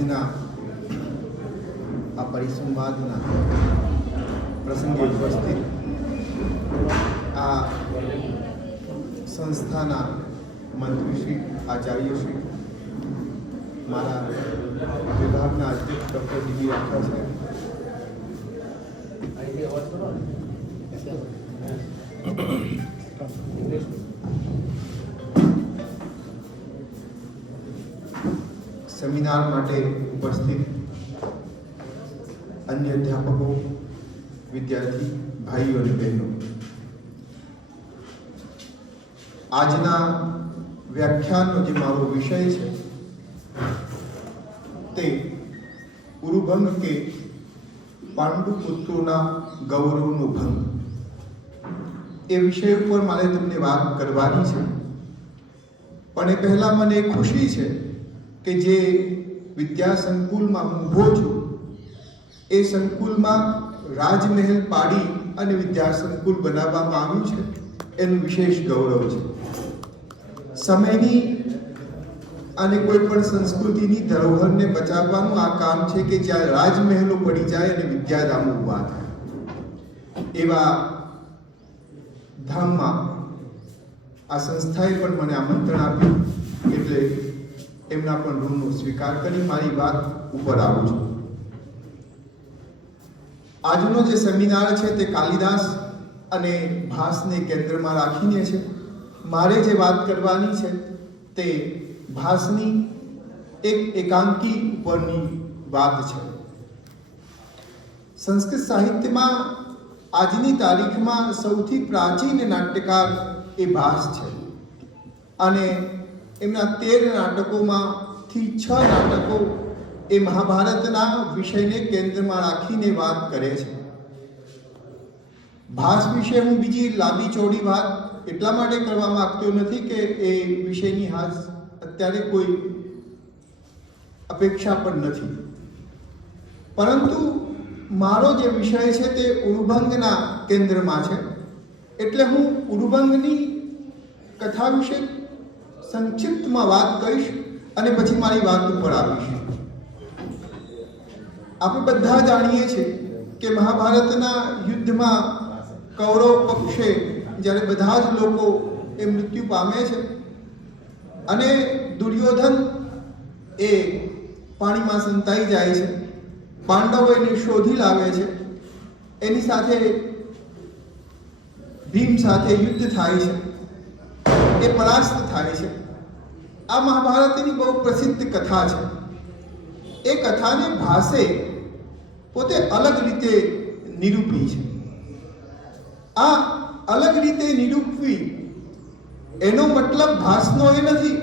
આજના આ પરિસંવાદના પ્રસંગે ઉપસ્થિત આ સંસ્થાના મંત્રીશ્રી, આચાર્યશ્રી, મારા વિભાગના અધ્યક્ષ ડૉક્ટર ડી રાઠવા સાહેબ, સેમિનાર માટે ઉપસ્થિત અન્ય અધ્યાપકો, વિદ્યાર્થી ભાઈઓ અને બહેનો, આજના વ્યાખ્યાનનો જે મારો વિષય છે તે ઉરુભંગ કે પાંડુ પુત્રોના ગૌરવનો ભંગ, એ વિષય ઉપર મારે તમને વાત કરવાની છે. પણ એ પહેલા મને ખુશી છે કે જે વિદ્યા સંકુલમાં હું ઊભો છું એ સંકુલમાં રાજમહેલ પાડી અને વિદ્યા સંકુલ બનાવવામાં આવ્યું છે, એનું વિશેષ ગૌરવ છે. સમયની અને કોઈ પણ સંસ્કૃતિની ધરોહરને બચાવવાનું આ કામ છે કે જ્યાં રાજમહેલો પડી જાય અને વિદ્યાધામો ઊભા થાય. એવા ધામમાં આ સંસ્થાએ પણ મને આમંત્રણ આપ્યું, એટલે એમના પણ ઋણનો સ્વીકાર કરી મારી વાત ઉપર આવું છું. આજનો જે સેમિનાર છે તે કાલિદાસ અને ભાસને કેન્દ્રમાં રાખીને છે. મારે જે વાત કરવાની છે તે ભાસની એક એકાંકી ઉપરની વાત છે. સંસ્કૃત સાહિત્યમાં આજની તારીખમાં સૌથી પ્રાચીન નાટ્યકાર એ ભાસ છે અને એમના 13 નાટકોમાંથી 6 નાટકો એ મહાભારતના વિષયને કેન્દ્રમાં રાખીને વાત કરે છે. ભાસ વિશે હું બીજી લાંબી ચોડી વાત એટલા માટે કરવા માંગતો નથી કે એ વિષયની હાલ અત્યારે કોઈ અપેક્ષા પણ નથી, પરંતુ મારો જે વિષય છે તે ઉરુભંગના કેન્દ્રમાં છે. એટલે હું ઉરુભંગની કથા વિશે સંક્ષિપ્તમાં વાત કરીશ અને પછી મારી વાત ઉપર આવીશ. આપણે બધા જાણીએ છીએ કે મહાભારતના યુદ્ધમાં કૌરવ પક્ષે જ્યારે બધા જ લોકો એ મૃત્યુ પામે છે અને દુર્યોધન એ પાણીમાં સંતાઈ જાય છે, પાંડવો એને શોધી લાવે છે, એની સાથે ભીમ સાથે યુદ્ધ થાય છે, એ પરાસ્ત થાય છે. આ મહાભારતની બહુ પ્રસિદ્ધ કથા છે. એ કથાને ભાસે પોતે અલગ રીતે નિરૂપી છે. આ અલગ રીતે નિરૂપવી એનો મતલબ ભાસનો એ નથી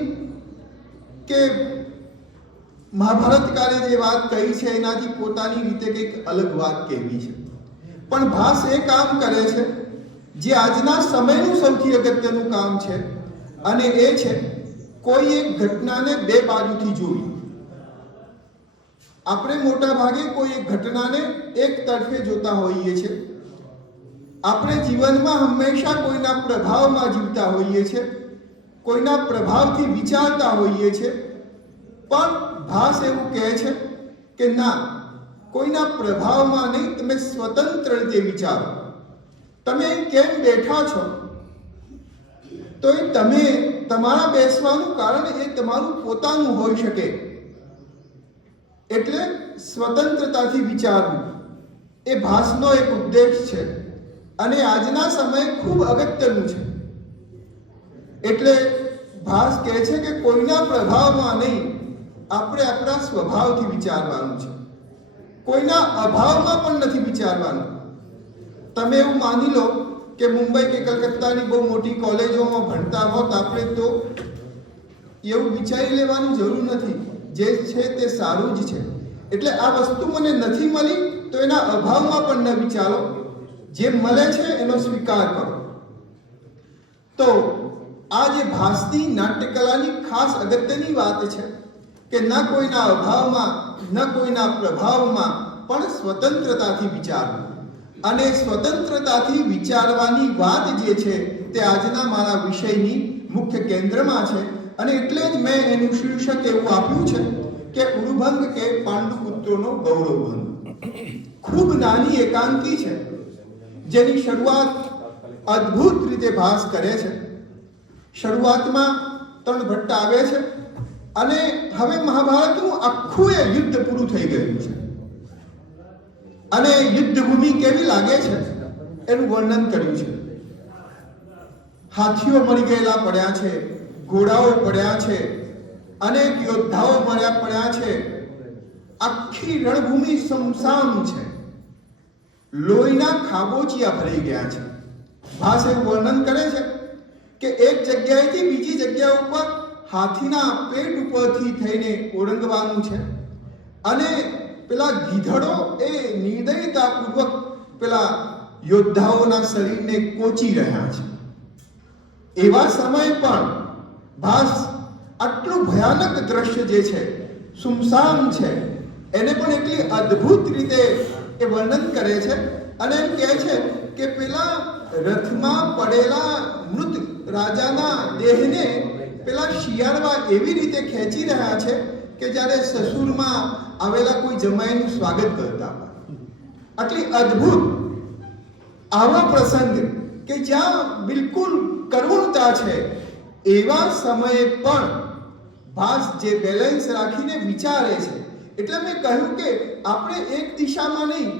કે મહાભારતકારે જે વાત કહી છે એનાથી પોતાની રીતે કંઈક અલગ વાત કહેવી છે. પણ ભાસ એ કામ કરે છે જે આજના સમયનું સૌથી અગત્યનું કામ છે, અને એ છે કોઈ એક ઘટનાને 2 બાજુથી જોવી. આપણે મોટા ભાગે કોઈ એક ઘટનાને એક તરફે જોતા હોઈએ છીએ. આપણે જીવનમાં હંમેશા કોઈના પ્રભાવમાં જીવતા હોઈએ છીએ, કોઈના પ્રભાવથી વિચારતા હોઈએ છીએ. પણ ભાસ એવું કહે છે કે ના, કોઈના પ્રભાવમાં નહીં, તમે સ્વતંત્ર રીતે વિચારો. તમે કેમ બેઠા છો તો એ તમે તમારા બેસવાનું કારણ એ તમારું પોતાનું હોઈ શકે. એટલે સ્વતંત્રતાથી વિચારવું એ ભાસનો એક ઉદ્દેશ છે અને આજના સમયે ખૂબ અગત્યનું છે. એટલે ભાસ કહે છે કે કોઈના પ્રભાવમાં નહીં, આપણે આપણા સ્વભાવથી વિચારવાનું છે. કોઈના અભાવમાં પણ નથી વિચારવાનું. તમે એવું માની લો કે મુંબઈ કે કલકત્તાની બહુ મોટી કોલેજોમાં ભણતા હોત આપણે, તો એવું વિચારી લેવાની જરૂર નથી. જે છે તે સારું જ છે. એટલે આ વસ્તુ મને નથી મળી તો એના અભાવમાં પણ ન વિચારો, જે મળે છે એનો સ્વીકાર કરો. તો આ જે ભાસની નાટ્યકલાની ખાસ અગત્યની વાત છે કે ન કોઈના અભાવમાં ન કોઈના પ્રભાવમાં પણ સ્વતંત્રતાથી વિચારવું. અને સ્વતંત્રતાથી વિચારવાની વાત જે છે તે આજના મારા વિષયની મુખ્ય કેન્દ્રમાં છે. અને એટલે જ મેં એનું શીર્ષક એવું આપ્યું છે કે ઉરુભંગ કે પાંડુપુત્રોનો ગૌરવભંગ. ખૂબ નાની એકાંકી છે, જેની શરૂઆત અદ્ભુત રીતે ભાસ કરે છે. શરૂઆતમાં તણભટ્ટ આવે છે અને હવે મહાભારતનું આખું એ યુદ્ધ પૂરું થઈ ગયું છે અને યુદ્ધ ભૂમિ કેવી લાગે છે એનું વર્ણન કર્યું છે. હાથીઓ મરી ગયેલા પડ્યા છે, ઘોડાઓ પડ્યા છે, અનેક યોદ્ધાઓ મર્યા પડ્યા છે. આખી રણભૂમિ સમસામ છે, લોહીના ખાબોચિયા ભરાઈ ગયા છે. ભાસ એવું વર્ણન કરે છે કે એક જગ્યાએથી બીજી જગ્યા ઉપર હાથીના પેટ ઉપરથી થઈને ઓળંગવાનું છે અને પેલા ગીધડો એ નિર્દયતાપૂર્વક પેલા યોદ્ધાઓના શરીરને કોચી રહ્યા છે. એવા સમય પણ ભાસ આટલું ભયાનક દ્રશ્ય જે છે, સુમસામ છે, એને પણ એટલી અદ્ભુત રીતે એ વર્ણન કરે છે અને એમ કહે છે કે પેલા રથમાં પડેલા મૃત રાજાના દેહને પેલા શિયાળવા એવી રીતે ખેંચી રહ્યા છે કે જ્યારે સસુરમાં આવેલા કોઈ જમાઈનું સ્વાગત કરતા હોય. આટલી અદ્ભુત આવો પ્રસંગ કે જ્યાં બિલકુલ કરુણતા છે, એવા સમયે પણ ભાસ જે બેલેન્સ રાખીને વિચારે છે. એટલે મેં કહ્યું કે આપણે એક દિશામાં નહીં,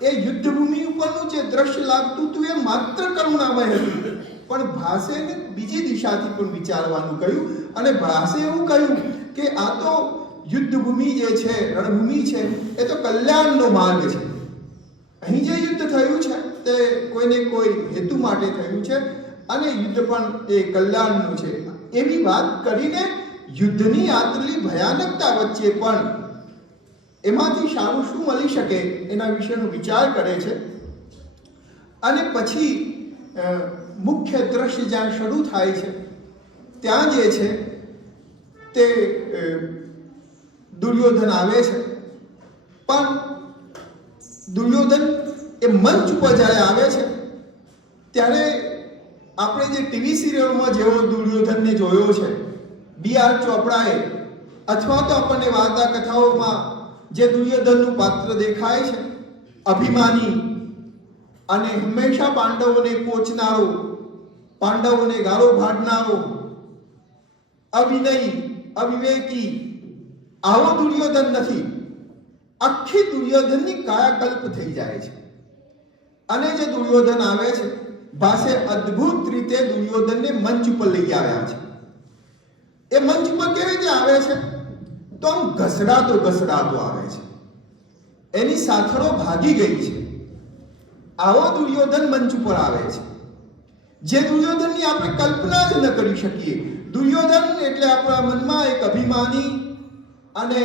એ યુદ્ધભૂમિ ઉપરનું જે દ્રશ્ય લાગતું હતું એ માત્ર કરુણામય હતું, પણ ભાસે બીજી દિશાથી પણ વિચારવાનું કહ્યું અને ભાસે એવું કહ્યું કે આ તો યુદ્ધભૂમિ જે છે, રણભૂમિ છે, એ તો કલ્યાણનો માર્ગ છે. અહીં જે યુદ્ધ થયું છે તે કોઈને કોઈ હેતુ માટે થયું છે અને યુદ્ધ પણ એ કલ્યાણનું છે. એવી વાત કરીને યુદ્ધની આટલી ભયાનકતા વચ્ચે પણ એમાંથી સારું શું મળી શકે એના વિશેનો વિચાર કરે છે. અને પછી મુખ્ય દ્રશ્ય જ્યાં શરૂ થાય છે ત્યાં જે છે તે દુર્યોધન આવે છે. પણ દુર્યોધન એ મંચ ઉપર જ્યારે આવે છે ત્યારે આપણે જે ટીવી સિરિયલમાં જેવો દુર્યોધનને જોયો છે, B.R. ચોપડાએ, અથવા તો આપણને વાર્તા કથાઓમાં જે દુર્યોધનનું પાત્ર દેખાય છે, અભિમાની અને હંમેશા પાંડવોને કોચનારો, પાંડવોને ગાળો ભાડનારો, અવિનયી, અવિવેકી, આવો દુર્યોધન નથી. આખી દુર્યોધનની કાયાકલ્પ થઈ જાય છે. અને જે દુર્યોધન આવે છે, ભાસે અદ્ભુત રીતે દુર્યોધનને મંચ ઉપર લઈ આવ્યા છે. એ મંચ પર કેવી રીતે આવે છે? તો આમ ઘસડાતો આવે છે. એની સાથળો ભાગી ગઈ છે. આવો દુર્યોધન મંચ ઉપર આવે છે, જે દુર્યોધનની આપણે કલ્પના જ ન કરી શકીએ. દુર્યોધન એટલે આપણા મનમાં એક અભિમાની અને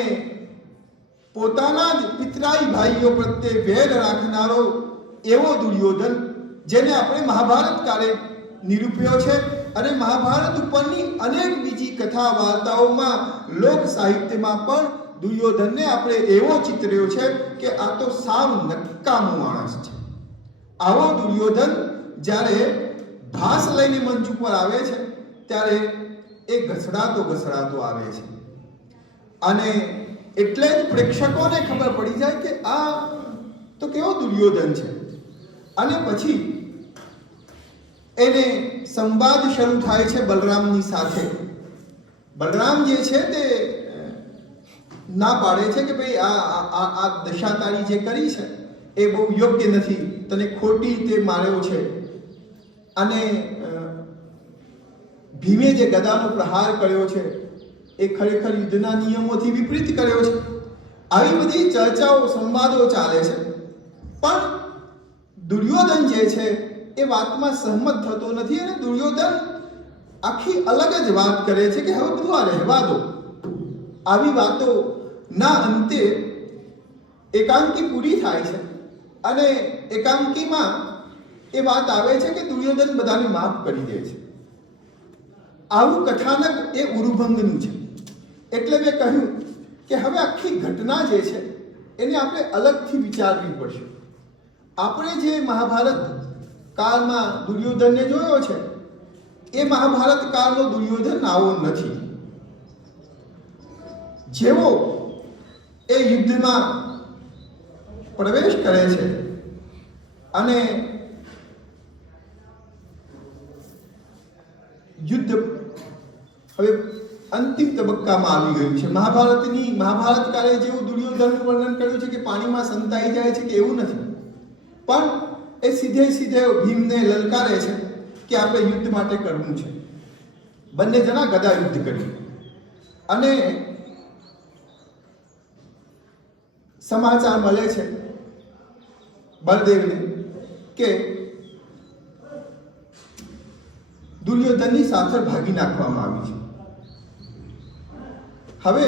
પોતાના જ પિતરાઈ ભાઈઓ પ્રત્યે વેર રાખનારો એવો દુર્યોધન, જેને આપણે મહાભારત કાળે નિરૂપ્યો છે અને મહાભારત ઉપરની અનેક બીજી કથા વાર્તાઓમાં, લોક સાહિત્યમાં પણ દુર્યોધનને આપણે એવો ચિતર્યો છે કે આ તો સાવ નકામો માણસ છે. આવો દુર્યોધન જ્યારે ભાસ લઈને મંચ ઉપર આવે છે ત્યારે એ ઘસડાતો આવે છે અને એટલે જ પ્રેક્ષકોને ખબર પડી જાય કે આ તો કેવો દુર્યોધન છે. અને પછી એને સંવાદ શરૂ થાય છે બલરામની સાથે. બલરામ જે છે તે ના પાડે છે કે ભાઈ આ દશા તારી જે કરી છે એ બહુ યોગ્ય નથી, તને ખોટી તે માર્યો છે. અને ભીમે જે ગદાનો પ્રહાર કર્યો છે એ ખરેખર યુદ્ધના નિયમોથી વિપરીત કર્યો છે. આવી બધી ચર્ચાઓ, સંવાદો ચાલે છે. પણ દુર્યોધન જે છે એ વાતમાં સહમત થતો નથી અને દુર્યોધન આખી અલગ જ વાત કરે છે કે હવે બધું આ રહેવા દો. આવી વાતો ના અંતે એકાંકી પૂરી થાય છે અને એકાંકીમાં એ વાત આવે છે કે દુર્યોધન બધાને માફ કરી દે છે. આવું કથાનક એ ઉરુભંગનું છે. એટલે મેં કહ્યું કે હવે આખી ઘટના જે છે એને આપણે અલગથી વિચારવી પડશે. આપણે જે મહાભારત કાળમાં દુર્યોધનને જોયો છે એ મહાભારત કાળનો દુર્યોધન આવો નથી. જેવો એ યુદ્ધમાં પ્રવેશ કરે છે અને યુદ્ધ હવે અંતિમ તબક્કામાં આવી ગયું છે. મહાભારત કાળે જેવું દુર્યોધનનું વર્ણન કર્યું છે કે પાણીમાં સંતાઈ જાય છે કે એવું નથી, પણ એ સીધે ભીમને લલકારે છે કે આપણે યુદ્ધ માટે કરવું છે. બંને જણા ગદા યુદ્ધ કર્યું અને સમાચાર મળે છે બળદેવને કે દુર્યોધનની સાથે ભાગી નાખવામાં આવી છે. હવે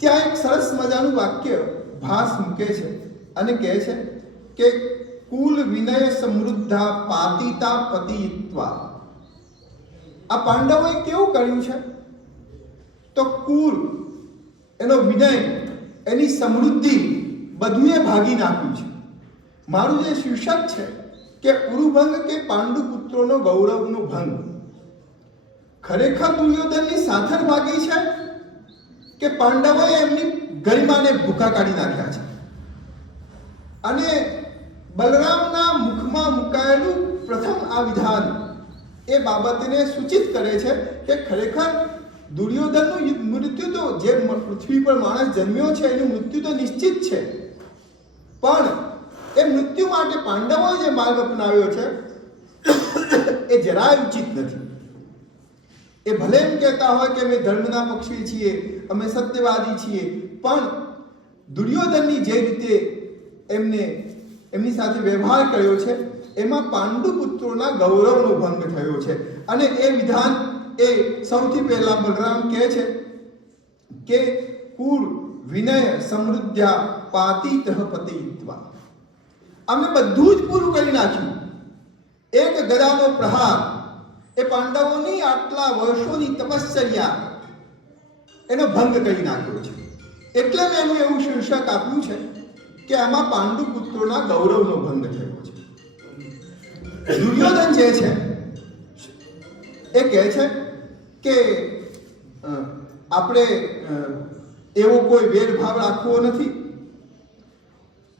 ત્યાં એક સરસ મજાનું વાક્ય ભાસ મૂકે છે અને કહે છે કે કુલ વિનય સમૃદ્ધા પાતિતા પતિત્વા. આ પાંડવોએ કેવું કર્યું છે? તો કુલ, એનો વિનય, એની સમૃદ્ધિ બધુંએ ભાગી નાખ્યું છે. મારું જે શીર્ષક છે કે ઉરુભંગ કે પાંડુ પુત્રોનો ગૌરવનો ભંગ. ખરેખર દુર્યોધનની સાથે ભાગી છે કે પાંડવોએ એમની ગરિમાને ભૂખા કાઢી નાખ્યા છે? અને બલરામના મુખમાં મુકાયેલું પ્રથમ આ વિધાન એ બાબતને સૂચિત કરે છે કે ખરેખર દુર્યોધનનું મૃત્યુ તો, જે પૃથ્વી પર માણસ જન્મ્યો છે એનું મૃત્યુ તો નિશ્ચિત છે, પણ એ મૃત્યુ માટે પાંડવોએ જે માર્ગ અપનાવ્યો છે એ જરાય ઉચિત નથી. એ ભલે એમ કહેતા હોય કે અમે ધર્મના પક્ષી છીએ, અમે સત્યવાદી છીએ, પણ દુર્યોધનની જે રીતે એમની સાથે વ્યવહાર કર્યો છે એમાં પાંડુ પુત્રોના ગૌરવનો ભંગ થયો છે. અને એ વિધાન એ સૌથી પહેલા બલરામ કહે છે કે કુલ વિનય સમૃદ્ધ્યા પાતિતઃ પતિત્વા. અમે બધું જ પૂરું કરી નાખ્યું. એક ગદાનો પ્રહાર એ પાંડવોની આટલા વર્ષોની તપશ્ચર્યા એનો ભંગ કરી નાખ્યો છે. એટલે મેં એનું એવું શીર્ષક આપ્યું છે કે આમાં પાંડુ પુત્રોના ગૌરવનો ભંગ થયો છે. દુર્યોધન જે છે એ કહે છે કે આપણે એવો કોઈ ભેદભાવ રાખવો નથી.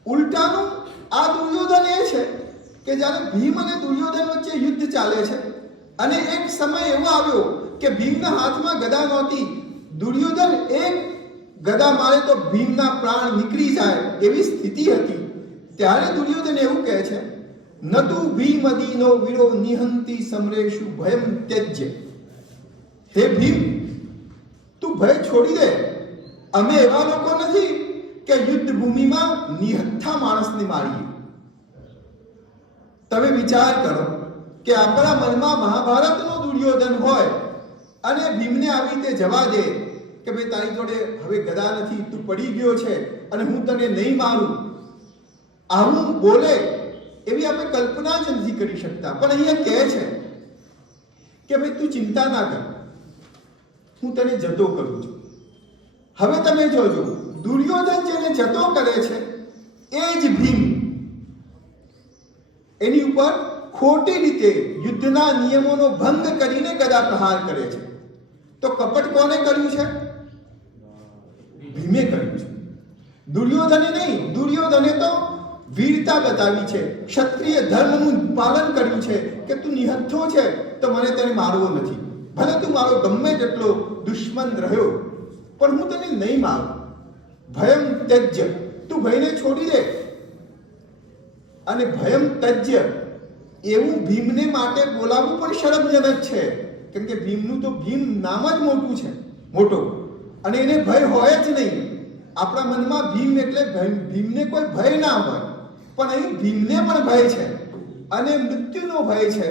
ઉલટાનું આ દુર્યોધન એ છે કે જ્યારે ભીમ અને દુર્યોધન વચ્ચે યુદ્ધ ચાલે છે અને એક સમય એવો આવ્યો કે ભીમના હાથમાં ગદા નહોતી, દુર્યોધન એક ગદા મારે તો ભીમના પ્રાણ નીકળી જાય એવી સ્થિતિ હતી, ત્યારે દુર્યોધન એવું કહે છે નતુ ભીમદીનો વીરો નિહંતિ સમરેશુ ભયમ ત્યજ્ય. હે ભીમ, તું ભય છોડી દે. અમે એવા લોકો નથી કે યુદ્ધ ભૂમિમાં નિહત્થા માણસને મારીએ. તમે વિચાર કરો કે આપણા મનમાં મહાભારતનો દુર્યોધન હોય અને ભીમને આવી રીતે જવા દે કે ભાઈ તારી જોડે હવે ગદા નથી, તું પડી ગયો છે અને હું તને નહીં મારું, આવું બોલે એવી આપણે કલ્પના જ નથી કરી શકતા. પણ અહીંયા કહે છે કે ભાઈ તું ચિંતા ના કર, હું તને જતો કરું છું. હવે તમે જોજો, દુર્યોધન જેને જતો કરે છે એ જ ભીમ એની ઉપર ખોટી રીતે યુદ્ધના નિયમોનો ભંગ કરીને ગદા પ્રહાર કરે છે. તો કપટ કોને કર્યું છે? ભીમે કર્યું છે, દુર્યોધને નહીં. દુર્યોધને તો વીરતા બતાવી છે, ક્ષત્રિય ધર્મનું પાલન કર્યું છે કે તું નિહત્થો છે તો મને તને મારવો નથી. ભલે તું મારો ગમે તેટલો દુશ્મન રહ્યો પણ હું તને નહીં મારું. ભયમ ત્યજ્ય, તું ભયને છોડી દે. અને ભયમ ત્યજ્ય એવું ભીમને માટે બોલાવવું પણ શરમજનક છે, કેમ કે ભીમનું તો ભીમ નામ જ મોટું છે, મોટો, અને એને ભય હોય જ નહીં. આપણા મનમાં ભીમ એટલે ભીમને કોઈ ભય ના હોય, પણ અહીં ભીમને પણ ભય છે અને મૃત્યુનો ભય છે,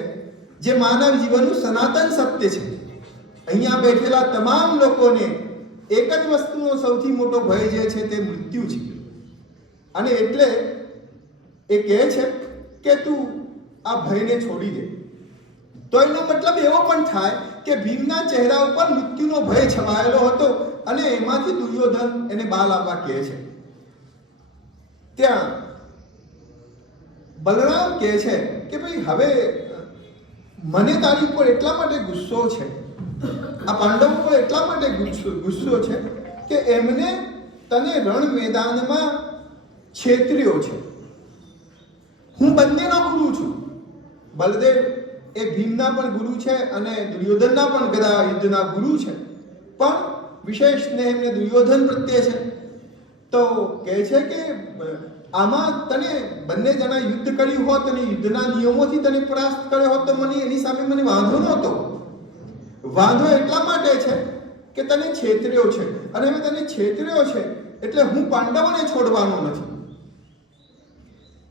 જે માનવ જીવનનું સનાતન સત્ય છે. અહીંયા બેઠેલા તમામ લોકોને એક જ વસ્તુનો સૌથી મોટો ભય જે છે તે મૃત્યુ છે. અને એટલે એ કહે છે કે તું આ ભયને છોડી દે. તો એનો મતલબ એવો પણ થાય કે ભીમના ચહેરા ઉપર મૃત્યુનો ભય છવાયેલો હતો અને એમાંથી દુર્યોધન એને બાલ આપવા કહે છે. ત્યાં બલરામ કહે છે કે ભાઈ હવે મને તારી ઉપર એટલા માટે ગુસ્સો છે, આ પાંડવો પર એટલા માટે ગુસ્સો છે કે એમને તને રણ મેદાનમાં છેતર્યો છે. હું બંનેનો ગુરુ છું. બલદેવ એ ભીમના પણ ગુરુ છે અને દુર્યોધનના પણ ગદા યુદ્ધના ગુરુ છે, પણ વિશેષ સ્નેહ એમને દુર્યોધન પ્રત્યે છે. તો કહે છે કે આમાં તને બંને જણા યુદ્ધ કર્યું હોત અને યુદ્ધના નિયમોથી તને પરાસ્ત કર્યો હોત તો મને એની સામે મને વાંધો નહોતો. વાંધો એટલા માટે છે કે તને છેતર્યો છે, અને હવે તને છેતર્યો છે એટલે હું પાંડવોને છોડવાનો નથી.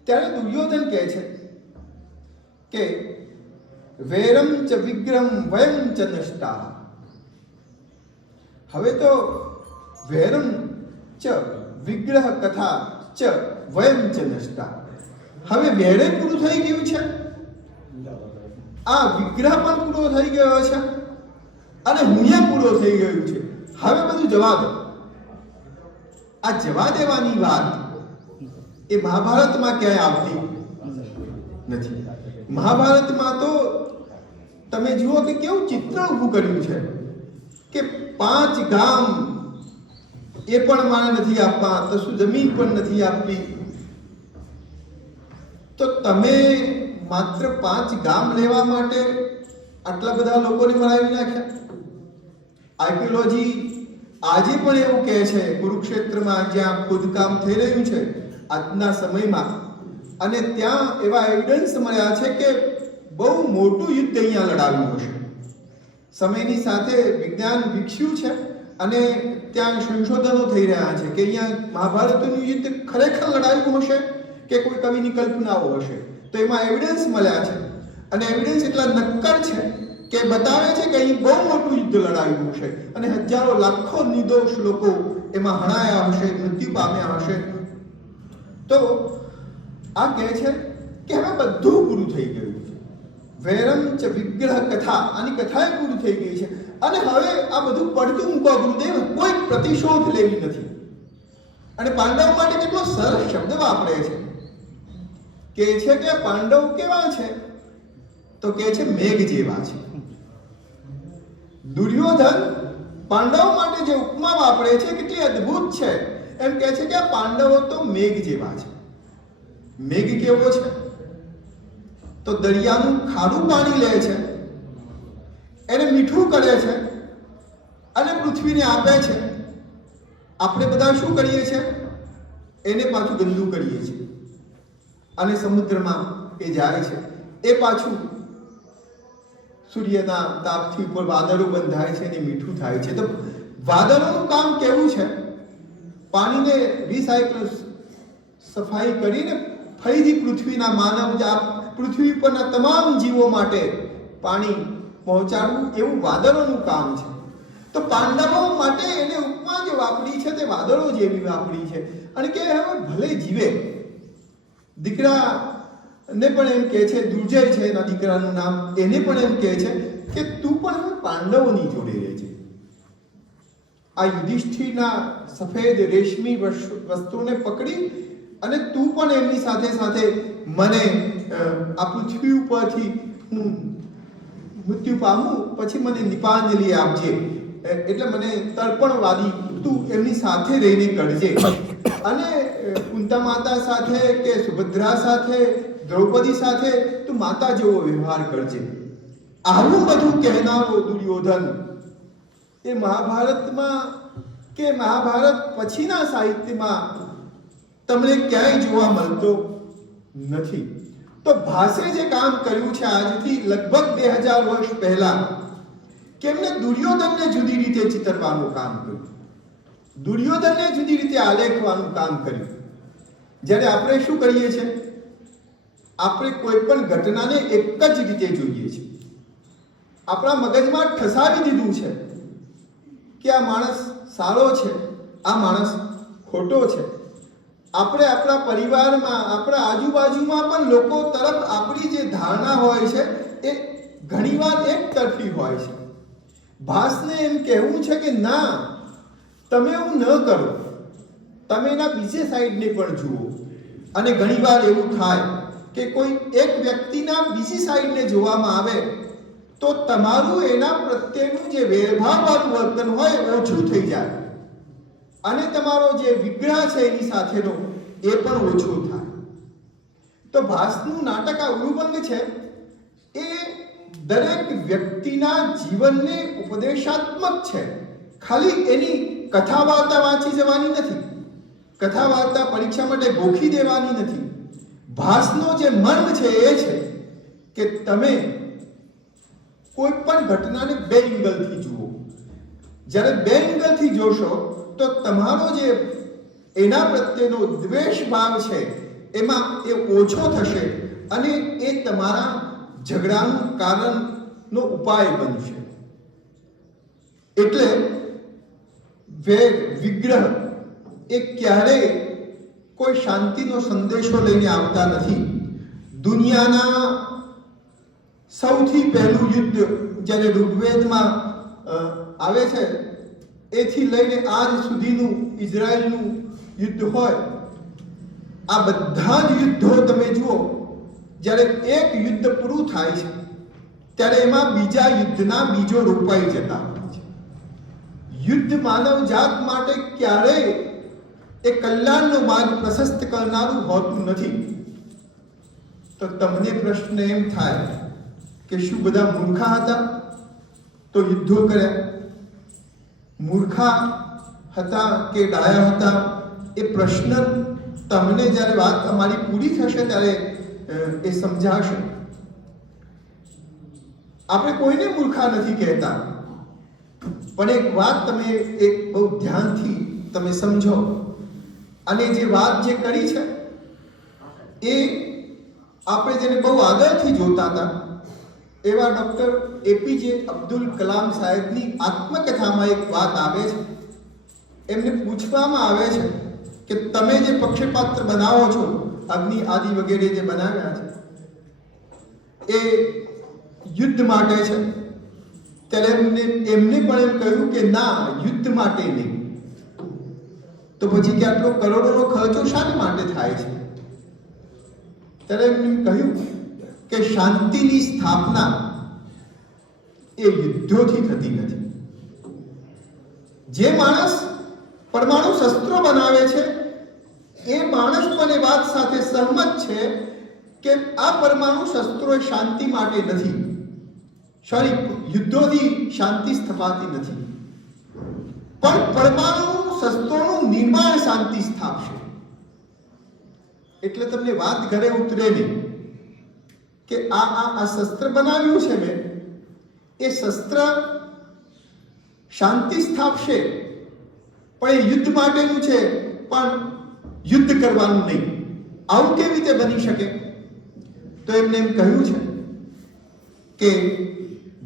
ત્યારે દુર્યોધન કહે છે કે વૈરમ ચ વિગ્રહમ વયમ ચ નષ્ટા. હવે તો વૈરમ ચ વિગ્રહ કથા ચ વયમ ચ નષ્ટા. હવે વૈરે પૂરું થઈ ગયું છે, આ વિગ્રહ પણ પૂરો થઈ ગયો છે અને હુંય પૂરો થઈ ગયું છે. હવે બધું જવા દો. આ જવા દેવાની વાત એ મહાભારતમાં ક્યાંય આવતી નથી. મહાભારતમાં તો તમે જુઓ કે કેવું ચિત્ર ઊભું કર્યું છે કે 5 ગામ એ પણ મારે નથી આપવા, તો શું જમીન પણ નથી આપવી, તો તમે માત્ર 5 ગામ લેવા માટે આટલા બધા લોકોને મરાવી નાખ્યા. આર્કિયોલોજી આજે પણ એવું કહે છે, કુરુક્ષેત્રમાં જ્યાં ખોદકામ થઈ રહ્યું છે આજના સમયમાં, અને ત્યાં એવા એવિડન્સ મળ્યા છે કે બહુ મોટું યુદ્ધ અહીંયા લડાવ્યું હશે. સમયની સાથે વિજ્ઞાન વિકસ્યું છે અને ત્યાં સંશોધનો થઈ રહ્યા છે કે અહીંયા મહાભારતનું યુદ્ધ ખરેખર લડાવ્યું હશે કે કોઈ કવિની કલ્પનાઓ હશે. તો એમાં એવિડન્સ મળ્યા છે, અને એવિડન્સ એટલા નક્કર છે કે બતાવે છે કે અહીં બહુ મોટું યુદ્ધ લડાવ્યું હશે અને હજારો લાખો નિર્દોષ લોકો એમાં હણાયા હશે, મૃત્યુ પામ્યા હશે. તો આ કહે છે કે હવે બધું પૂરું થઈ ગયું છે. વૈરમ ચ વિગ્રહ કથા, આની કથાએ પૂરી થઈ ગઈ છે અને હવે આ બધું પડતું મૂકવા ગુરુદેવ, કોઈ પ્રતિશોધ લેવી નથી. અને પાંડવ માટે કેટલો સરસ શબ્દ વાપરે છે કે પાંડવ કેવા છે, તો કે છે મેઘ જેવા છે. દુર્યોધન પાંડવ માટે જે ઉપમા વાપરે છે કેટલી અદ્ભુત છે. એમ કહે છે કે આ પાંડવો તો મેઘ જેવા છે. મેઘ કેવો છે? તો દરિયાનું ખારું પાણી લે છે, એને મીઠું કરે છે અને પૃથ્વીને આપે છે. આપણે બધા શું કરીએ છીએ? એને પાછું ગંદુ કરીએ છીએ અને સમુદ્રમાં એ જાય છે. એ પાછું સૂર્યના તાપથી ઉપર વાદળો બંધાય છે અને મીઠું થાય છે. તો વાદળોનું કામ કેવું છે? પાણીને રિસાયકલ, સફાઈ કરીને ફરીથી પૃથ્વીના માનવ જાત, પૃથ્વી પરના તમામ જીવો માટે પાણી પહોંચાડવું, એવું વાદળોનું કામ છે. તો પાંડવો માટે એને ઉપમા જે વાપરી છે તે વાદળો જેવી વાપરી છે. અને કે હવે ભલે જીવે. દીકરાને પણ એમ કહે છે, દુર્જય છે એના દીકરાનું નામ, એને પણ એમ કહે છે કે તું પણ પાંડવોની જોડે રહેજે. આ યુધિષ્ઠિરના સફેદ રેશમી વસ્ત્રોને પકડી અને તું પણ એમની સાથે સાથે મને આ પૃથ્વી ઉપરથી હું મૃત્યુ પામું પછી મને નિપાંજલિ આપજે, એટલે મને તર્પણવાદી તું એમની સાથે રહીને કરજે. અને કુંતા માતા સાથે કે સુભદ્રા સાથે, દ્રૌપદી સાથે તું માતા જેવો વ્યવહાર કરજે. આવું બધું કહેનારો દુર્યોધન એ મહાભારતમાં કે મહાભારત પછીના સાહિત્યમાં તમને ક્યાંય જોવા મળતો નથી. તો ભાસે જે કામ કર્યું છે આજથી લગભગ 2000 વર્ષ પહેલા, કે એમને દુર્યોધનને જુદી રીતે ચિતરવાનું કામ કર્યું, દુર્યોધનને જુદી રીતે આલેખવાનું કામ કર્યું. જ્યારે આપણે શું કરીએ છીએ? આપણે કોઈ પણ ઘટનાને એક જ રીતે જોઈએ છીએ. આપણા મગજમાં ઠસાવી દીધું છે કે આ માણસ સારો છે, આ માણસ ખોટો છે. આપણે આપણા પરિવારમાં, આપણા આજુબાજુમાં પણ લોકો તરફ આપણી જે ધારણા હોય છે એ ઘણીવાર એક તરફી હોય છે. ભાસને એમ કહેવું છે કે ના, તમે એવું ન કરો, તમે એના બીજે સાઈડને પણ જુઓ. અને ઘણીવાર એવું થાય કે કોઈ એક વ્યક્તિના બીજી સાઈડને જોવામાં આવે તો તમારું એના પ્રત્યેનું જે વેરભાવવાળું વર્તન હોય ઓછું થઈ જાય. અને તમારો જે વિગ્રહ છે એની સાથેનો એ પણ ઓછો થાય. તો ભાસનું નાટક આ ઉરુભંગ છે એ દરેક વ્યક્તિના જીવનને ઉપદેશાત્મક છે. ખાલી એની કથા વાર્તા વાંચી જવાની નથી, કથા વાર્તા પરીક્ષા માટે ગોખી દેવાની નથી. ભાસનો જે મર્મ છે એ છે કે તમે કોઈ પણ ઘટનાને બે એંગલથી જુઓ. જ્યારે બે એંગલથી જોશો તો તમારો જે એના પ્રત્યેનો દ્વેષ ભાવ છે એમાં એ ઓછો થશે અને એ તમારા ઝઘડાનું કારણનો ઉપાય બનશે. એટલે વિગ્રહ એ ક્યારેય કોઈ શાંતિનો સંદેશો લઈને આવતા નથી. દુનિયાના સૌથી પહેલું યુદ્ધ જ્યારે ઋગ્વેદમાં આવે છે એથી લઈને આજ સુધીનું ઇઝરાયલનું યુદ્ધ હોય, આ બધા જ યુદ્ધો તમે જુઓ, જ્યારે એક યુદ્ધ પૂરું થાય છે ત્યારે એમાં બીજા યુદ્ધના બીજો રોપાઈ જતા હોય છે. યુદ્ધ માનવ જાત માટે ક્યારેય એ કલ્યાણનો માર્ગ પ્રશસ્ત કરનારું હોતું નથી. તો તમને પ્રશ્ન એમ થાય કે શું બધા મૂર્ખા હતા તો યુદ્ધો કર્યા? મૂર્ખા હતા કે ડાયા હતા એ પ્રશ્ન તમને જ્યારે વાત અમારી પૂરી થશે ત્યારે એ સમજાશે. આપણે કોઈને મૂર્ખા નથી કહેતા, પણ એક વાત તમે એક બહુ ધ્યાનથી તમે સમજો. અને જે વાત જે કરી છે એ આપણે જેને બહુ આદરથી જોતા હતા એવા ડૉક્ટર એપીજે અબ્દુલ કલામ સાહેબની આત્મકથામાં એક વાત આવે છે. એમને પૂછવામાં આવે છે કે તમે જે પક્ષપાત્ર બનાવો છો, અગ્નિ આદિ વગેરે જે બનાવ્યા છે એ યુદ્ધ માટે છે. ત્યારે એમને પણ એમ કહ્યું કે ના, યુદ્ધ માટે નહીં. તો પછી કે આટલો કરોડોનો ખર્ચો શાના માટે થાય છે? ત્યારે એમને કહ્યું કે શાંતિની સ્થાપના એ યુદ્ધોથી થતી નથી. જે માણસ પરમાણુ શસ્ત્રો બનાવે છે એ માણસ પણ એ વાત સાથે સહમત છે કે આ પરમાણુ શસ્ત્રો શાંતિ માટે નથી. સોરી, યુદ્ધોથી શાંતિ સ્થપાતી નથી, પણ પરમાણુ શસ્ત્રોનું નિર્માણ શાંતિ સ્થાપશે. એટલે તમને વાત ઘરે ઉતરે નહીં કે આ શસ્ત્ર બનાવ્યું છે મેં, એ શસ્ત્ર શાંતિ સ્થાપશે પણ એ યુદ્ધ માટેનું છે, પણ યુદ્ધ કરવાનું નહીં. આવું કેવી રીતે બની શકે? તો એમને એમ કહ્યું છે કે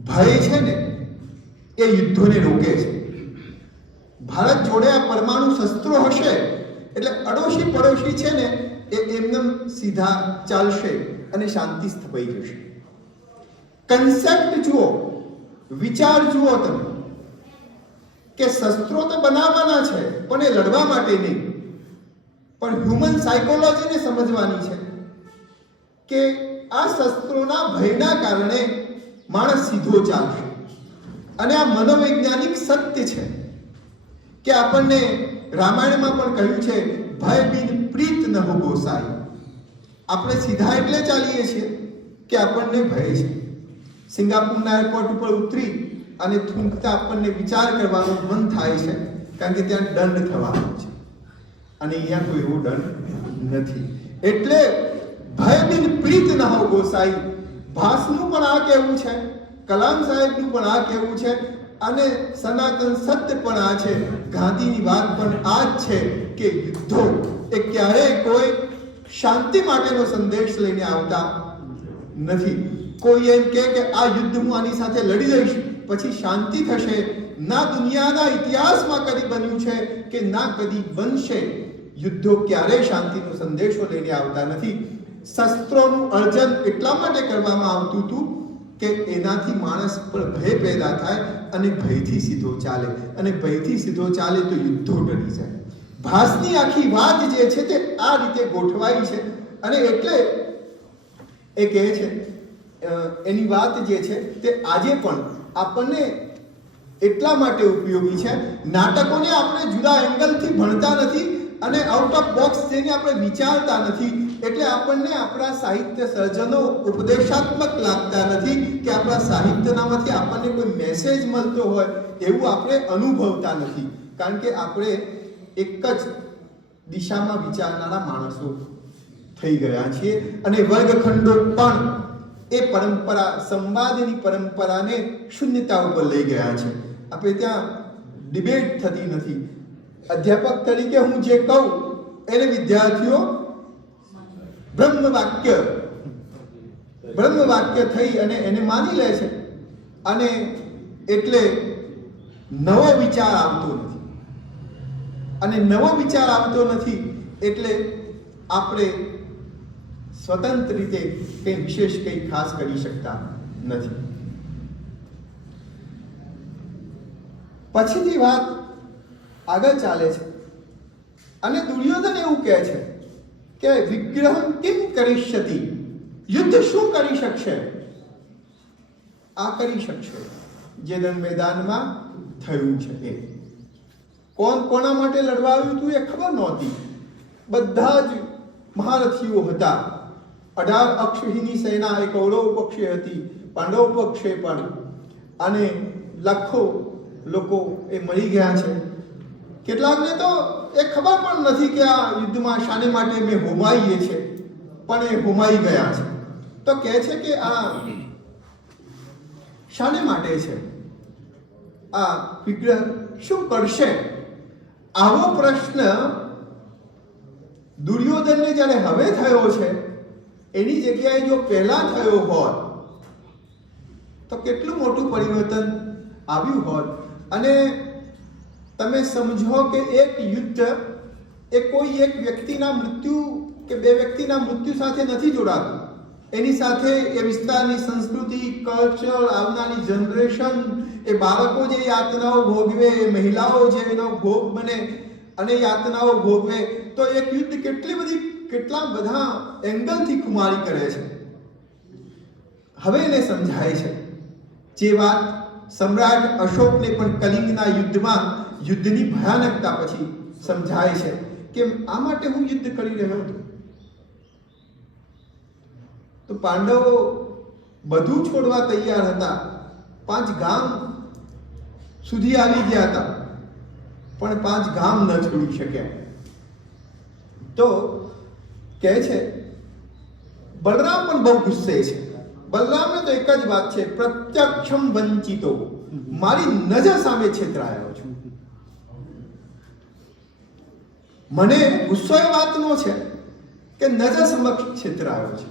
ભય છે ને એ યુદ્ધોને રોકે છે. ભારત જોડે આ પરમાણુ શસ્ત્રો હશે એટલે અડોશી પડોશી છે ને એ એમને સીધા ચાલશે અને શાંતિ સ્થપાઈ જશે. કન્સેપ્ટ જુઓ, વિચાર જુઓ તમે કે શસ્ત્રો તો બનાવવાના છે પણ એ લડવા માટે નહીં, પણ હ્યુમન સાયકોલોજીને સમજવાની છે કે આ શસ્ત્રોના ભયના કારણે માણસ સીધો ચાલશે. અને આ મનોવૈજ્ઞાનિક સત્ય છે કે આપણને રામાયણમાં પણ કહ્યું છે, ભય બિન પ્રીત ન હો ગોસાઈ. આપણે સીધા એટલે ચાલીએ છીએ કે આપણને ભય છે. સિંગાપુરના એરપોર્ટ ઉપર ઉતરી અને થૂંકતા આપણને વિચાર કરવાનું મન થાય છે, કારણ કે ત્યાં દંડ થવાનો છે અને અહીંયા કોઈ એવો દંડ નથી. એટલે ભય બિન પ્રીત ન હો ગોસાઈ. ભાસનું પણ આ કહેવું છે, કલામ સાહેબનું પણ આ કહેવું છે અને સનાતન સત્ય પણ આ છે. ગાંધીની વાત પણ આ જ છે કે યુદ્ધો એ ક્યારેય કોઈ શાંતિ માટેનો સંદેશ લઈને આવતા નથી. કોઈ એમ કે આ યુદ્ધ હું આની સાથે લડી લઈશ પછી શાંતિ થશે, ના દુનિયાના ઇતિહાસમાં કદી બન્યું છે કે ના કદી બનશે. યુદ્ધો ક્યારેય શાંતિનો સંદેશો લઈને આવતા નથી. શસ્ત્રોનું અર્જન એટલા માટે કરવામાં આવતું હતું કે એનાથી માણસ પર ભય પેદા થાય અને ભયથી સીધો ચાલે, અને ભયથી સીધો ચાલે તો યુદ્ધો ટળી જાય. ભાસની આખી વાત જે છે તે આ રીતે ગોઠવાઈ છે અને એટલે એ કહે છે એની વાત જે છે તે આજે પણ આપણને એટલા માટે ઉપયોગી છે. નાટકોને આપણે જુદા એંગલથી ભણતા નથી અને આઉટ ઓફ બોક્સ જઈને આપણે વિચારતા નથી, એટલે આપણને આપણા સાહિત્ય સર્જનો ઉપદેશાત્મક લાગતા નથી કે આપણા સાહિત્યનામાંથી આપણને કોઈ મેસેજ મળતો હોય એવું આપણે અનુભવતા નથી, કારણ કે આપણે એક જ દિશામાં વિચારનારા માણસો થઈ ગયા છીએ. અને વર્ગખંડો પણ એ પરંપરા, સંવાદની પરંપરાને શૂન્યતા ઉપર લઈ ગયા છે. આપણે ત્યાં ડિબેટ થતી નથી. અધ્યાપક તરીકે હું જે કહું એને વિદ્યાર્થીઓ બ્રહ્મ વાક્ય થઈ અને એને માની લે છે, અને એટલે નવો વિચાર આવતો નથી. અને નવો વિચાર આવતો નથી એટલે આપણે સ્વતંત્ર રીતે કંઈ વિશેષ કંઈ ખાસ કરી શકતા નથી. પછીથી વાત આગળ ચાલે છે અને દુર્યોધન એવું કહે છે કે વિગ્રહ કિમ કરિષ્યતિ, યુદ્ધ શું કરી શકશે? આ કરી શકશે જે મેદાનમાં થયું છે એ. કોણ કોના માટે લડવા આવ્યું હતું એ ખબર નહોતી. બધા જ મહારથીઓ હતા. 18 અક્ષહીની સેના એ કૌરવ પક્ષે હતી, પાંડવ પક્ષે પણ, અને લાખો લોકો એ મરી ગયા છે. કેટલાકને તો એ ખબર પણ નથી કે આ યુદ્ધમાં શાને માટે અમે હોમાઈએ છે, પણ એ હોમાઈ ગયા છે. તો કહે છે કે આ શાને માટે છે? આ વિગ્રહ શું કરશે? આવો પ્રશ્ન દુર્યોધનને જ્યારે હવે થયો છે, એની જગ્યાએ જો પહેલા થયો હોત તો કેટલું મોટું પરિવર્તન આવ્યું હોત. અને તમે સમજો કે એક યુદ્ધ એ કોઈ એક વ્યક્તિના મૃત્યુ કે બે વ્યક્તિના મૃત્યુ સાથે નથી જોડાતું. એની સાથે એ વિસ્તારની સંસ્કૃતિ, કલ્ચર, આવનારી જનરેશન, એ બાળકો જે યાતનાઓ ભોગવે, એ મહિલાઓ જે એનો ભોગ બને અને યાતનાઓ ભોગવે, તો એક યુદ્ધ કેટલા બધા એંગલથી ખુમારી કરે છે. હવે એને સમજાય છે જે વાત સમ્રાટ અશોકને પણ કલિંગના યુદ્ધમાં યુદ્ધની ભયાનકતા પછી સમજાય છે કે આ માટે હું યુદ્ધ કરી રહ્યો હતો. તો પાંડવો બધું છોડવા તૈયાર હતા, 5 ગામ સુધી આવી ગયા હતા, પણ 5 ગામ ન છોડી શક્યા. તો કહે છે બલરામ પણ બહુ ગુસ્સે છે. બલરામને તો એક જ વાત છે, પ્રત્યક્ષમ વંચિતો, મારી નજર સામે છેતરાયો છું. મને ગુસ્સો એ વાતનો છે કે નજર સમક્ષ છેતરાયો છે,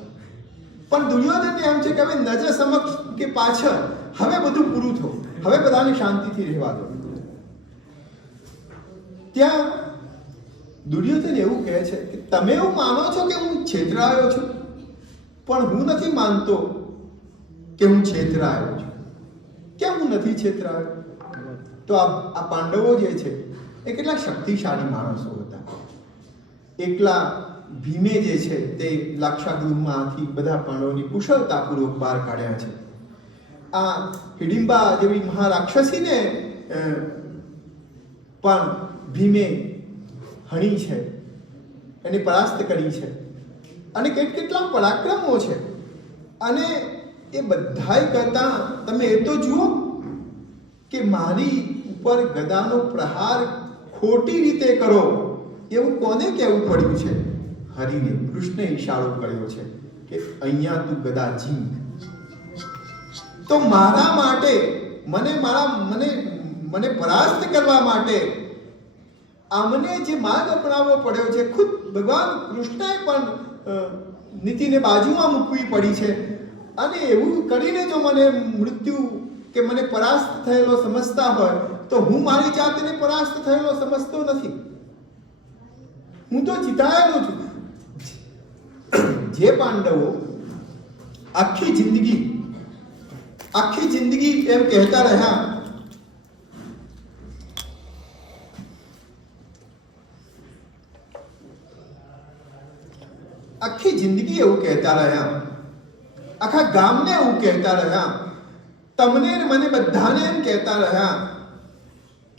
પણ દુર્યોધનને એમ છે કે હવે નજર સમક્ષ કે પાછળ હવે બધું પૂરું થયું, હવે બધાને શાંતિથી રહેવા દો. ત્યાં દુર્યોધન એવું કહે છે કે તમે એવું માનો છો કે હું છેતરાયો છું, પણ હું નથી માનતો કે હું છેતરાયો છું. કેમ હું નથી છેતરાયો? તો આ પાંડવો જે છે એ કેટલા શક્તિશાળી માણસો હતા. એકલા ભીમે જે છે તે લાક્ષાગૃહમાંથી બધા પાંડવોની કુશળતાપૂર્વક બહાર કાઢ્યા છે. આ હિડિંબા જેવી મહારાક્ષસીને પણ ભીમે હણી છે, એને પરાસ્ત કરી છે, અને કેટલા પરાક્રમો છે. અને એ બધાય કરતા તમે એ તો જુઓ કે મારી ઉપર ગદાનો પ્રહાર ખોટી રીતે કરો એવું કોને કહેવું પડ્યું છે? હરિને. કૃષ્ણે ઈશારો કર્યો છે કે અહીંયા તું ગદા ઝીંક. તો મારા માટે મને પરાસ્ત કરવા માટે આમને જે માર્ગ અપનાવવો પડ્યો છે, ખુદ ભગવાન કૃષ્ણએ પણ નીતિને બાજુમાં મૂકવી પડી છે. અને એવું કરીને જો મને મૃત્યુ કે મને પરાસ્ત થયેલો સમજતા હોય તો હું મારી જાતને પરાસ્ત થયેલો સમજતો નથી. હું તો જીતાયેલો છું. જે પાંડવો આખી જિંદગી એમ કહેતા રહ્યા એવું કહેતા રહ્યા, આખા ગામને એવું કહેતા રહ્યા, તમને મને બધાને એમ કહેતા રહ્યા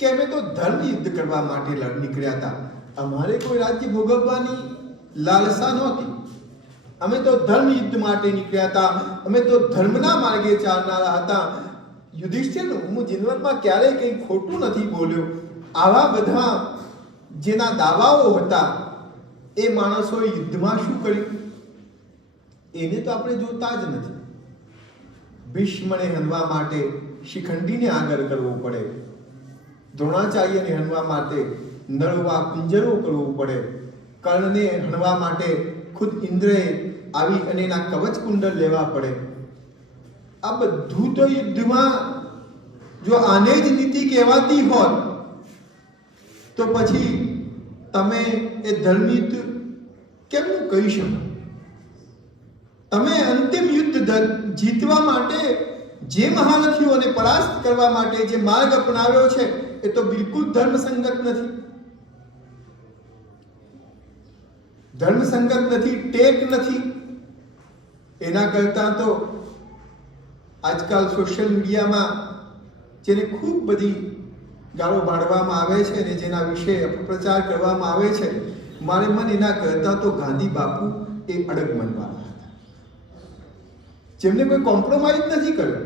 કે અમે તો ધર્મ યુદ્ધ કરવા માટે નીકળ્યા હતા, અમારે કોઈ રાજ્ય ભોગવવાની લાલસા નહોતી, અમે તો ધર્મ યુદ્ધ માટે નીકળ્યા હતા, અમે તો ધર્મના માર્ગે ચાલનારા હતા. યુધિષ્ઠિર, હું જીવનમાં ક્યારેય કંઈ ખોટું નથી બોલ્યો. આવા બધા જેના દાવાઓ હતા એ માણસોએ યુદ્ધમાં શું કર્યું એને તો આપણે જોતા જ નથી. ભીષ્મને હણવા માટે શિખંડીને આગળ કરવો પડે, દ્રોણાચાર્યને હણવા માટે નળવા પિંજરો કરવો પડે, કર્ણને હણવા માટે ખુદ ઇન્દ્રએ આવી અને એના કવચ કુંડલ લેવા પડે. આ બધું તો યુદ્ધમાં જો આને જ નીતિ કહેવાતી હોત તો પછી તમે એ ધર્મયુદ્ધ કેમનું કહી શકો? તમે અંતિમ યુદ્ધ જીતવા માટે જે મહારથીઓને પરાસ્ત કરવા માટે જે માર્ગ અપનાવ્યો છે એ તો બિલકુલ ધર્મસંગત નથી. ધર્મસંગત નથી, ટેક નથી. એના કરતા તો આજકાલ સોશિયલ મીડિયામાં જેને ખૂબ બધી ગાળો બાળવામાં આવે છે અને જેના વિશે અપપ્રચાર કરવામાં આવે છે, મારે મન એના કરતા તો ગાંધી બાપુ એ અડગ મનવાળા હતા, જેમને કોઈ કોમ્પ્રોમાઇઝ નથી કર્યો.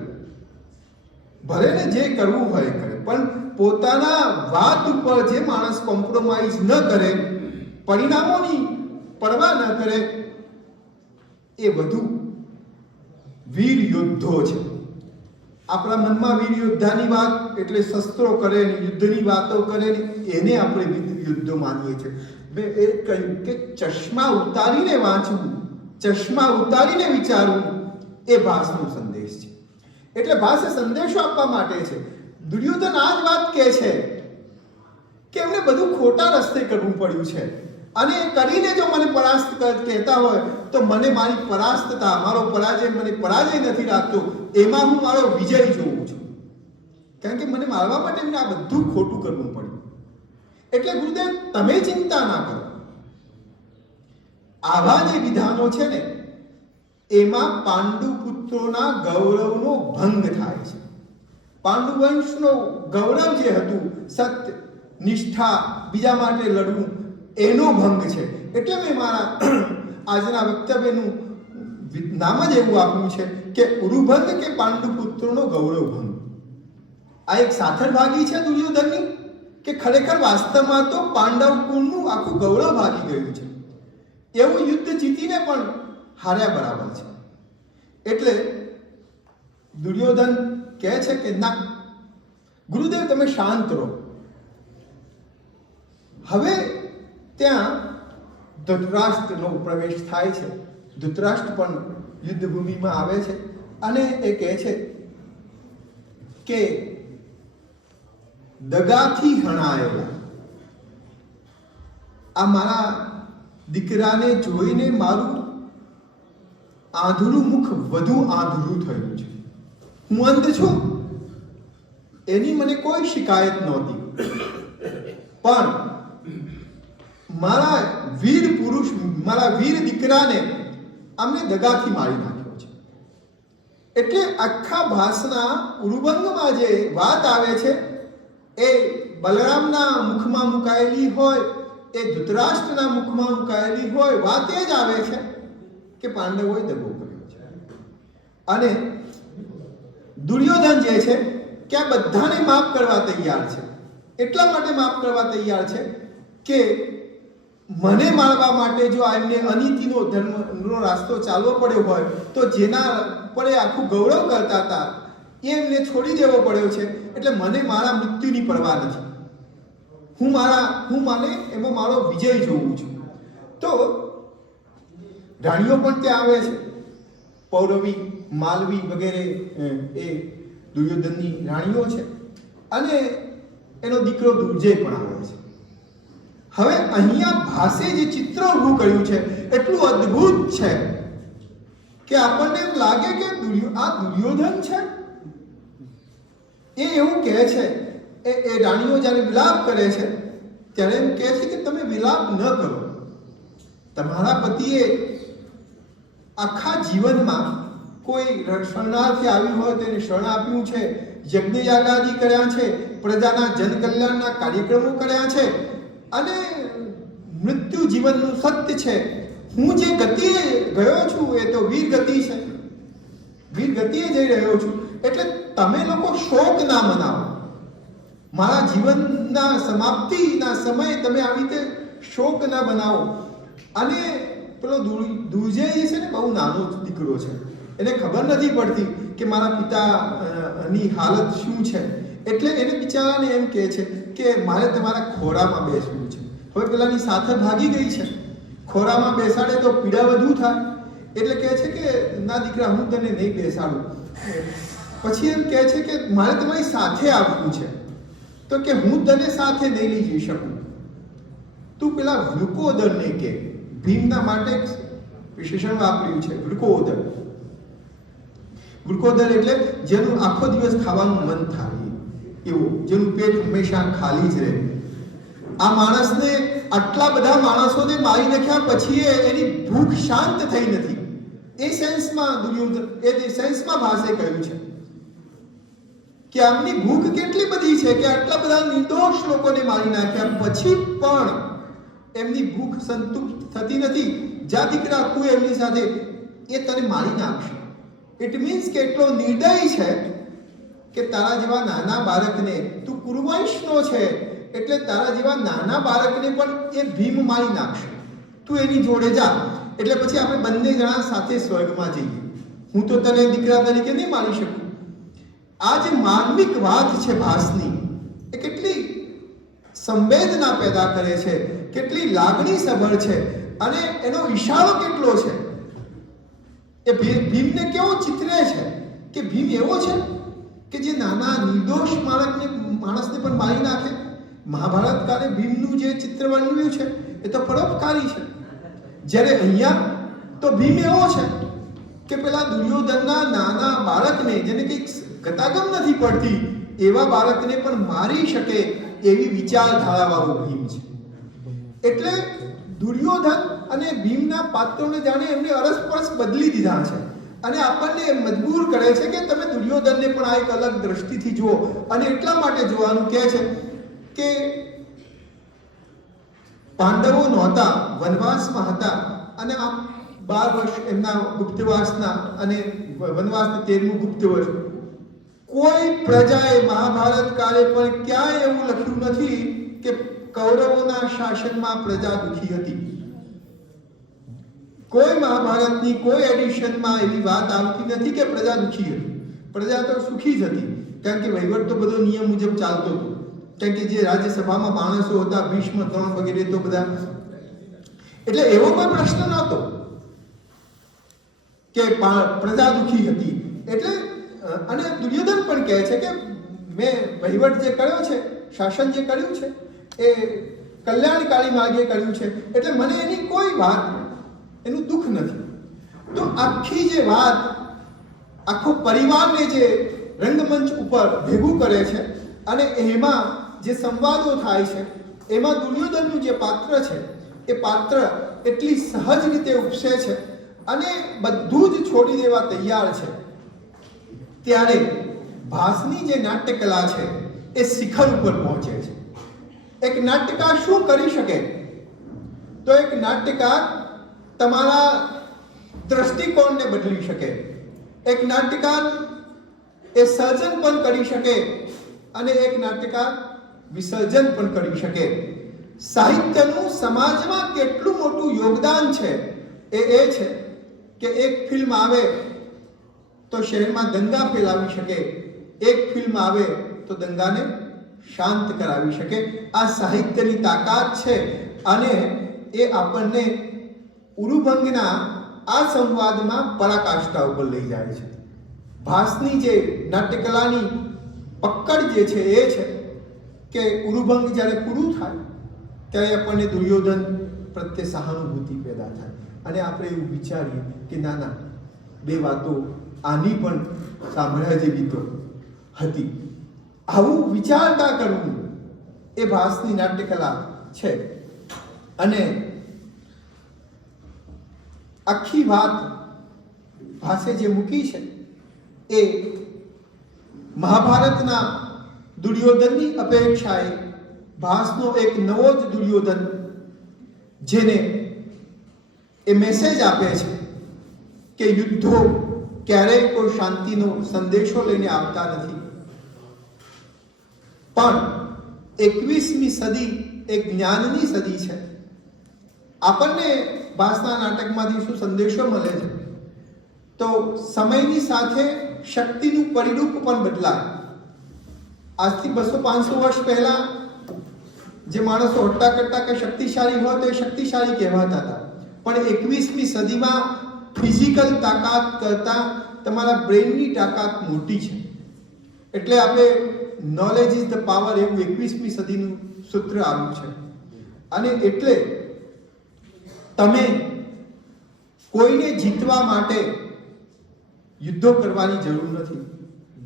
ભલે ને જે કરવું હોય કરે, પણ પોતાના વાત ઉપર જે માણસ કોમ્પ્રોમાઇઝ ન કરે, પરિણામોની પરવા ન કરે, એ વધુ વીર યોદ્ધો છે. આપણા મનમાં વીર યોદ્ધાની વાત એટલે શસ્ત્રો કરે ને યુદ્ધની વાતો કરે ને એને આપણે વીર યુદ્ધો માનીએ છીએ. મેં એ કહ્યું કે ચશ્મા ઉતારીને વાંચવું, ચશ્મા ઉતારીને વિચારવું એ ભાસનો સંદેશ છે. એટલે ભાસે સંદેશો આપવા માટે છે. દુર્યોધન આ જ વાત કહે છે કે એમને બધું ખોટા રસ્તે કરવું પડ્યું છે અને કરીને જો મને પરાસ્ત કહેતા હોય તો મને મારી પરાસ્તતા, મારો પરાજય મને પરાજય નથી લાગતો, એમાં હું મારો વિજય જોઉં છું. કારણ કે મને મારવા માટે એમને આ બધું ખોટું કરવું પડ્યું. એટલે ગુરુદેવ તમે ચિંતા ના કરો. આવા જે વિધાનો છે ને એમાં પાંડુ પુત્રોના ગૌરવનો ભંગ થાય છે. પાંડુ વંશનો ગૌરવ જે હતું, સત્ય, નિષ્ઠા, બીજા માટે લડવું, એનો ભંગ છે. એટલે મેં મારા આજના વક્તવ્યનું નામ જ એવું આપ્યું છે કે ઉરુભંગ કે પાંડુ પુત્રોનો ગૌરવ ભંગ. આ એક સાથળ ભાગી છે દુર્યોધનની કે ખરેખર વાસ્તવમાં તો પાંડવ કુળનું આખું ગૌરવ ભાગી ગયું છે. એવું યુદ્ધ જીતીને પણ હાર્યા બરાબર છે. એટલે દુર્યોધન કહે છે કે ના ગુરુદેવ તમે શાંત રહો. હવે ત્યાં ધૃતરાષ્ટ્રનો પ્રવેશ થાય છે. ધૃતરાષ્ટ્ર પણ યુદ્ધ ભૂમિમાં આવે છે અને એ કહે છે કે દગાથી હણાયેલા આ મારા દીકરાને જોઈને મારું આંધળું મુખ વધુ આંધળું થયું છે. હું અંધ છું એની મને કોઈ શિકાયત નહોતી, પણ મારા વીર પુરુષ, મારા વીર દીકરાને અમને દગાથી મારી નાખ્યો છે. એટલે આખા ભાસના ઉરુભંગમાં જે વાત આવે છે એ બલરામના મુખમાં મુકાયેલી હોય, એ ધૃતરાષ્ટ્રના મુખમાં મુકાયેલી હોય, વાત એ જ આવે છે કે પાંડવોએ દગો કર્યો છે. અને દુર્યોધન જે છે કે આ બધાને માફ કરવા તૈયાર છે. એટલા માટે માફ કરવા તૈયાર છે કે મને મારવા માટે જો એમને અનીતિનો ધર્મનો રાસ્તો ચાલવો પડ્યો હોય તો જેના પર આખું ગૌરવ કરતા હતા એ એમને છોડી દેવો પડ્યો છે. એટલે મને મારા મૃત્યુની પરવા નથી. હું માને એમાં મારો વિજય જોઉં છું. તો રાણીઓ પણ ત્યાં આવે છે, પૌરવી, માલવી વગેરે એ દુર્યોધનની રાણીઓ છે. અને એનો દીકરો દુર્જય પણ આવે છે. હવે અહીંયા ભાસે જે ચિત્ર ઊભું કર્યું છે એટલું અદ્ભુત છે કે આપણને એમ લાગે કે આ દુર્યોધન છે. એ એવું કહે છે, એ રાણીઓ જ્યારે વિલાપ કરે છે ત્યારે એમ કહે છે કે તમે વિલાપ ન કરો. તમારા પતિએ આખા જીવનમાં કોઈ શરણાર્થી આવ્યું હોય તેને શરણ આપ્યું છે, યજ્ઞયાગાદી કર્યા છે, પ્રજાના જનકલ્યાણના કાર્યક્રમો કર્યા છે, અને મૃત્યુ જીવનનું સત્ય છે. હું જે ગતિએ ગયો છું એ તો વીર ગતિ છે, વીર ગતિએ જઈ રહ્યો છું. એટલે તમે લોકો શોક ના મનાવો. મારા જીવનના સમાપ્તિના સમયે તમે આવી રીતે શોક ના બનાવો. અને પેલો દુર્જય જે છે ને, બહુ નાનો દીકરો છે, એને ખબર નથી પડતી કે મારા પિતાની હાલત શું છે. એટલે એને બિચારાને એમ કહે છે કે મારે તમારા ખોરામાં બેસવું છે. હવે પેલાની સાથે ભાગી ગઈ છે, ખોરામાં બેસાડે તો પીડા વધુ થાય. એટલે કહે છે કે ના દીકરા, હું તને નહીં બેસાડું. પછી એમ કહે છે કે મારે તમારી સાથે આવવું છે. તો કે હું તને સાથે નહીં લઈ જઈ શકું. તું પેલા વૃકોદરને કે, ભીમના માટે વિશેષણ વાપર્યું છે વૃકોદર. વૃકોદર એટલે જેનું આખો દિવસ ખાવાનું મન થાય એવું, જેનું પેટ હંમેશા ખાલી જ રહે. આ માણસને આટલા બધા માણસોને મારી નાખ્યા પછી એની ભૂખ શાંત થઈ નથી. એ સેન્સમાં દુર્યોધન, એ સેન્સમાં ભાસે કહ્યું છે કે આમની ભૂખ કેટલી બધી છે કે આટલા બધા નિર્દોષ લોકોને મારી નાખ્યા પછી પણ એમની ભૂખ સંતુષ્ટ થતી નથી. જા દીકરા, તું એમની સાથે, એ તને મારી નાખશે. ઇટ મીન્સ કે એટલો નિર્દય છે કે તારા જેવા નાના બાળકને, તું કુરુવંશનો છે એટલે તારા જેવા નાના બાળકને પણ એ ભીમ મારી નાખશે. તું એની જોડે જા, એટલે પછી આપણે બંને જણા સાથે સ્વર્ગમાં જઈએ. હું તો તને દીકરા તરીકે નહીં મારી શકું. આ જે માર્મિક વાત છે ભાસની, એ કેટલી સંવેદના પેદા કરે છે, કેટલી લાગણી સભર છે, અને એનો ઈશારો કેટલો છે. એ ભીમને કેવો ચિતરે છે કે ભીમ એવો છે કે જે નાના નિર્દોષ માણસને પણ મારી નાખે. મહાભારત કાળે ભીમનું જે ચિત્ર વર્ણવ્યું છે એ તો પરોપકારી છે. જ્યારે અહીંયા તો ભીમ એવો છે કે પેલા દુર્યોધનના નાના બાળકને, જેને કંઈક ગતાગમ નથી પડતી, એવા બાળકને પણ મારી શકે એવી વિચારધારાવાળો ભીમ છે. એટલે દુર્યોધન અને ભીમના પાત્રોને જાણે એમને અરસપરસ બદલી દીધા છે, અને આપણને મજબૂર કરે છે કે તમે દુર્યોધનને પણ આ એક અલગ દ્રષ્ટિથી જુઓ. અને એટલા માટે જોવાનું કહે છે કે પાંડવો નહોતા, વનવાસમાં હતા, અને આ 12 વર્ષ એમના ગુપ્તવાસના, અને વનવાસના 13મું ગુપ્ત વર્ષ. કોઈ પ્રજાએ મહાભારત કાળે પણ ક્યાંય એવું લખ્યું નથી કે કૌરવોના શાસનમાં પ્રજા દુખી હતી. કોઈ મહાભારતની કોઈ એડિશનમાં એવી વાત આવતી નથી કે પ્રજા દુખી હતી. પ્રજા તો સુખી જ હતી, કારણ કે વહીવટ તો બધો નિયમ મુજબ ચાલતો હતો. કારણ કે જે રાજ્યસભામાં માણસો હતા, ભીષ્મ, દ્રોણ વગેરે, તો બધા, એટલે એવો કોઈ પ્રશ્ન નહોતો કે પ્રજા દુખી હતી. એટલે અને દુર્યોધન પણ કહે છે કે મેં વહીવટ જે કર્યો છે, શાસન જે કર્યું છે, એ કલ્યાણકારી માર્ગે કર્યું છે, એટલે મને એની કોઈ વાત, એનું દુઃખ નથી. તો આખી જે વાત, આખો પરિવારને જે રંગમંચ ઉપર ભેગું કરે છે, અને એમાં જે સંવાદો થાય છે, એમાં દુર્યોધનનું જે પાત્ર છે એ પાત્ર એટલી સહજ રીતે ઉપસે છે અને બધું જ છોડી દેવા તૈયાર છે. ત્યારે ભાસની જે નાટ્યકલા છે એ શિખર ઉપર પહોંચે છે. એક નાટ્યકાર શું કરી શકે? તો એક નાટ્યકાર તમારા દ્રષ્ટિકોણને બદલી શકે. એક નાટ્યકાર એ સર્જન પણ કરી શકે, અને એક નાટ્યકાર વિસર્જન પણ કરી શકે. સાહિત્યનું સમાજમાં કેટલું મોટું યોગદાન છે એ છે કે એક ફિલ્મ આવે તો શહેરમાં દંગા ફેલાવી શકે, એક ફિલ્મ આવે તો દંગાને શાંત કરાવી શકે. આ સાહિત્યની તાકાત છે, અને એ આપણને ઉરુભંગના આ સંવાદમાં પરાકાષ્ઠા ઉપર લઈ જાય છે. ભાસની જે નાટ્યકલાની પકડ જે છે એ છે કે ઉરુભંગ જ્યારે પૂરું થાય ત્યારે આપણને દુર્યોધન પ્રત્યે સહાનુભૂતિ પેદા થાય, અને આપણે એવું વિચારીએ કે ના ના, બે વાતો આની પણ સાંભળ્યા જેવી તો હતી. આવું વિચારતા કરવું એ ભાસની નાટ્યકલા છે. અને આખી વાત ભાસે જે મૂકી છે એ મહાભારતના દુર્યોધનની અપેક્ષાએ ભાસનો એક નવો જ દુર્યોધન જેને એ મેસેજ આપે છે કે યુદ્ધો ક્યારેય કોઈ શાંતિનો સંદેશો લઈને આવતા નથી, પણ 21મી સદી એ જ્ઞાનની સદી છે. આપણને ભાસના નાટકમાંથી શું સંદેશો મળે છે? તો સમયની સાથે શક્તિનું પરિરૂપ પણ બદલાય. આજથી 200-500 વર્ષ પહેલા જે માણસો હટ્ટા કટ્ટા કે શક્તિશાળી હોય તો એ શક્તિશાળી કહેવાતા હતા, પણ 21મી સદીમાં ફિઝિકલ તાકાત કરતા તમારા બ્રેનની તાકાત મોટી છે. એટલે આપણે નોલેજ ઇઝ ધ પાવર એવું 21મી સદીનું સૂત્ર આવ્યું છે. અને એટલે તમે કોઈને જીતવા માટે યુદ્ધો કરવાની જરૂર નથી,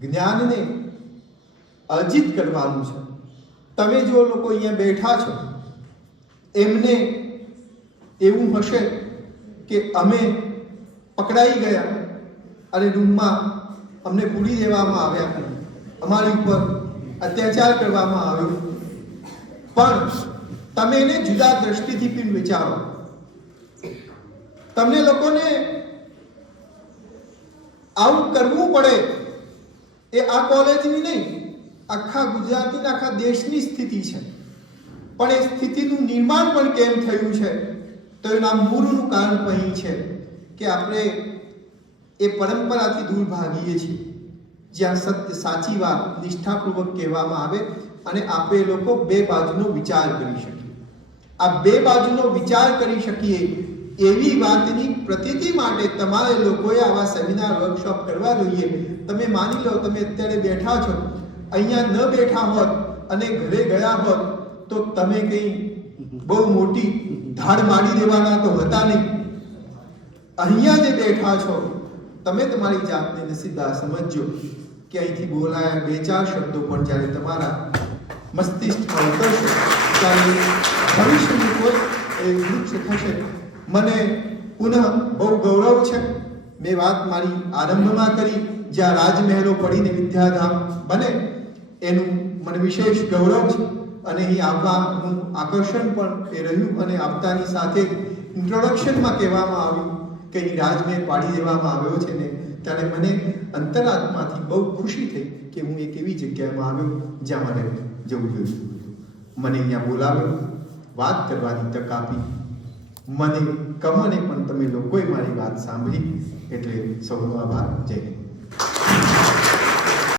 જ્ઞાનને અર્જિત કરવાનું છે. તમે જો લોકો અહીંયા બેઠા છો એમને એવું હશે કે અમે પકડાઈ ગયા અને રૂમમાં અમને પૂરી દેવામાં આવ્યા, અમારી ઉપર અત્યાચાર કરવામાં આવ્યો, પણ તમે એને જુદા દ્રષ્ટિથી પણ વિચારો. તમને લોકોને આવું કરવું પડે એ આ કોલેજની નહીં, આખા ગુજરાતની આખા દેશની સ્થિતિ છે. પણ એ સ્થિતિનું નિર્માણ પણ કેમ થયું છે? તો એના મૂળનું કારણ અહીં છે કે આપણે એ પરંપરાથી દૂર ભાગીએ છીએ જ્યાં સત્ય, સાચી વાત નિષ્ઠાપૂર્વક કહેવામાં આવે અને આપણે લોકો બે બાજુનો વિચાર કરી શકીએ. આ બે બાજુનો વિચાર કરી શકીએ એવી વાતની પ્રતીતિ માટે તમારે લોકોએ આવા સેમિનાર, વર્કશોપ કરવા જોઈએ. તમે માની લો તમે અત્યારે બેઠા છો, અહીંયા ન બેઠા હોત અને ઘરે ગયા હોત તો તમે કંઈ બહુ મોટી ધાડ માડી દેવાના તો હતા નહીં. અહીંયા જે બેઠા છો તમે તમારી જાતને નસીબદાર સમજજો કે અહીંથી બોલાયા 2-4 શબ્દો પણ જ્યારે તમારા મસ્તિષ્કમાં ઉતરશે ત્યારે ભવિષ્યનું કોઈ વૃક્ષ થશે. મને પુનઃ બહુ ગૌરવ છે. મેં વાત મારી આરંભમાં કરી જ્યાં રાજમહેલો પડીને વિદ્યાધામ બને એનું મને વિશેષ ગૌરવ છે અને અહીં આવવાનું આકર્ષણ પણ એ રહ્યું. અને આવતાની સાથે ઇન્ટ્રોડક્શનમાં કહેવામાં આવ્યું કે અહીં રાજમહેલ પાડી દેવામાં આવ્યો છે ને, ત્યારે મને અંતરાત્માથી બહુ ખુશી થઈ કે હું એક એવી જગ્યામાં આવ્યો જ્યાં મારે જવું જોઈએ. મને અહીંયા બોલાવ્યો, વાત કરવાની તક આપી. મને કમને પણ તમે લોકોએ મારી વાત સાંભળી, એટલે સૌનો આભાર. જય હિન્દ.